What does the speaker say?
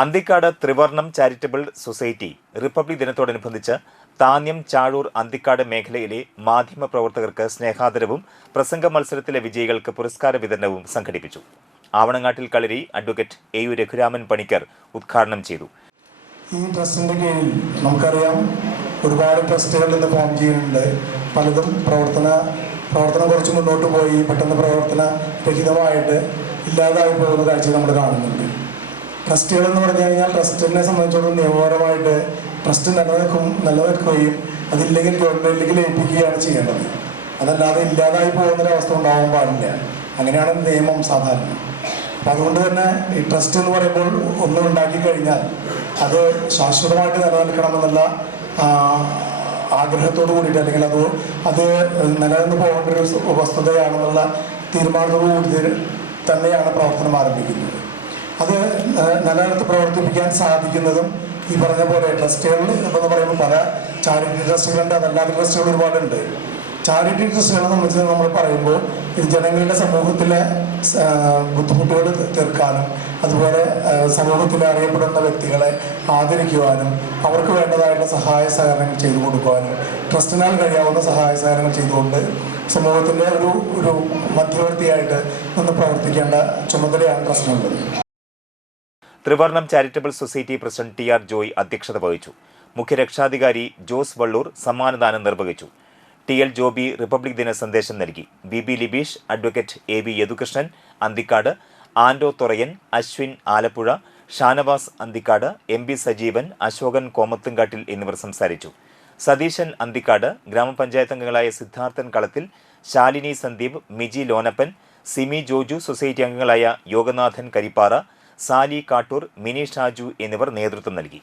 Anthikkad Thrivarnam charitable society republic ദിനത്തോടനുബന്ധിച്ച് താന്യം ചാഴൂർ അന്തിക്കാട് മേഖലയിലെ മാധ്യമ പ്രവർത്തകർക്ക് സ്നേഹാദരവും പ്രസംഗ മത്സരത്തിലെ വിജയികൾക്ക് പുരസ്കാര വിതരണവും സംഘടിപ്പിച്ചു. Avanangattil Kalari advocate A U Raghuraman Panicker ഉദ്ഘാടനം ചെയ്തു. ഈ ട്രസ്റ്റിന്റെ കീഴിൽ നമുക്കറിയാം ഒരുപാട് ട്രസ്റ്റുകൾ ഇന്ന് ഫോം ചെയ്യുന്നുണ്ട്. പലതും പ്രവർത്തന പ്രവർത്തനം കുറച്ച് മുന്നോട്ട് പോയി പെട്ടെന്ന് പ്രവർത്തന രഹിതമായിട്ട് ഇല്ലാതായി പോകുന്ന കാഴ്ച നമ്മൾ കാണുന്നുണ്ട്. ട്രസ്റ്റുകൾ എന്ന് പറഞ്ഞു കഴിഞ്ഞാൽ ട്രസ്റ്റിനെ സംബന്ധിച്ചിടത്തോളം നിയമപരമായിട്ട് ട്രസ്റ്റ് നിലനിൽക്കും നിലനിൽക്കുകയും അതില്ലെങ്കിൽ ഗവൺമെന്റിലേക്ക് ലയിപ്പിക്കുകയാണ് ചെയ്യേണ്ടത്. അതല്ലാതെ ഇല്ലാതായി പോകുന്നൊരവസ്ഥ ഉണ്ടാവാൻ പാടില്ല. അങ്ങനെയാണ് നിയമം സാധാരണ. അപ്പം അതുകൊണ്ട് തന്നെ ഈ ട്രസ്റ്റ് എന്ന് പറയുമ്പോൾ ഒന്നും ഉണ്ടാക്കി കഴിഞ്ഞാൽ അത് ശാശ്വതമായിട്ട് നിലനിൽക്കണമെന്നുള്ള ആഗ്രഹത്തോട് കൂടിയിട്ട് അല്ലെങ്കിൽ അത് അത് നിലനിന്ന് പോകേണ്ട ഒരു വസ്തുതയാണെന്നുള്ള തീരുമാനത്തോടു കൂടി തന്നെയാണ് പ്രവർത്തനം ആരംഭിക്കുന്നത്. അത് നിലനിർത്തി പ്രവർത്തിപ്പിക്കാൻ സാധിക്കുന്നതും ഈ പറഞ്ഞ പോലെ ട്രസ്റ്റുകൾ എന്ന് പറയുമ്പോൾ പല ചാരിറ്റി ട്രസ്റ്റുകളുണ്ട്. അതല്ലാത്ത ട്രസ്റ്റുകൾ ഒരുപാടുണ്ട്. ചാരിറ്റി ട്രസ്റ്റുകളെ സംബന്ധിച്ച് നമ്മൾ പറയുമ്പോൾ ഇത് ജനങ്ങളുടെ സമൂഹത്തിലെ ബുദ്ധിമുട്ടുകൾ തീർക്കാനും അതുപോലെ സമൂഹത്തിൽ അറിയപ്പെടുന്ന വ്യക്തികളെ ആദരിക്കുവാനും അവർക്ക് വേണ്ടതായിട്ടുള്ള സഹായ സഹകരണങ്ങൾ ചെയ്തു കൊടുക്കുവാനും ട്രസ്റ്റിനാൽ കഴിയാവുന്ന സഹായ സഹകരണങ്ങൾ ചെയ്തുകൊണ്ട് സമൂഹത്തിന്റെ ഒരു ഒരു മധ്യവർത്തിയായിട്ട് നിന്ന് പ്രവർത്തിക്കേണ്ട ചുമതലയാണ് ട്രസ്റ്റിനുള്ളത്. Thrivarnam charitable society president T R Joy അധ്യക്ഷത വഹിച്ചു. മുഖ്യരക്ഷാധികാരി ജോസ് വള്ളൂർ സമ്മാനദാനം നിർവഹിച്ചു. ടി എൽ ജോബി റിപ്പബ്ലിക് ദിന സന്ദേശം നൽകി. B B Libeesh advocate A V Yadukrishnan Anthikkad Ando Thurayan Ashwin Alappuzha Shanavas Anthikkad M B Sajeevan Ashokan കോമത്തുംകാട്ടിൽ എന്നിവർ സംസാരിച്ചു. സതീശൻ അന്തിക്കാട് ഗ്രാമപഞ്ചായത്ത് അംഗങ്ങളായ സിദ്ധാർത്ഥൻ കളത്തിൽ ശാലിനി സന്ദീപ് മിജി ലോനപ്പൻ സിമി ജോജു സൊസൈറ്റി അംഗങ്ങളായ യോഗനാഥൻ കരിപ്പാറ സാലി കാട്ടൂർ മിനി ഷാജു എന്നിവർ നേതൃത്വം നൽകി.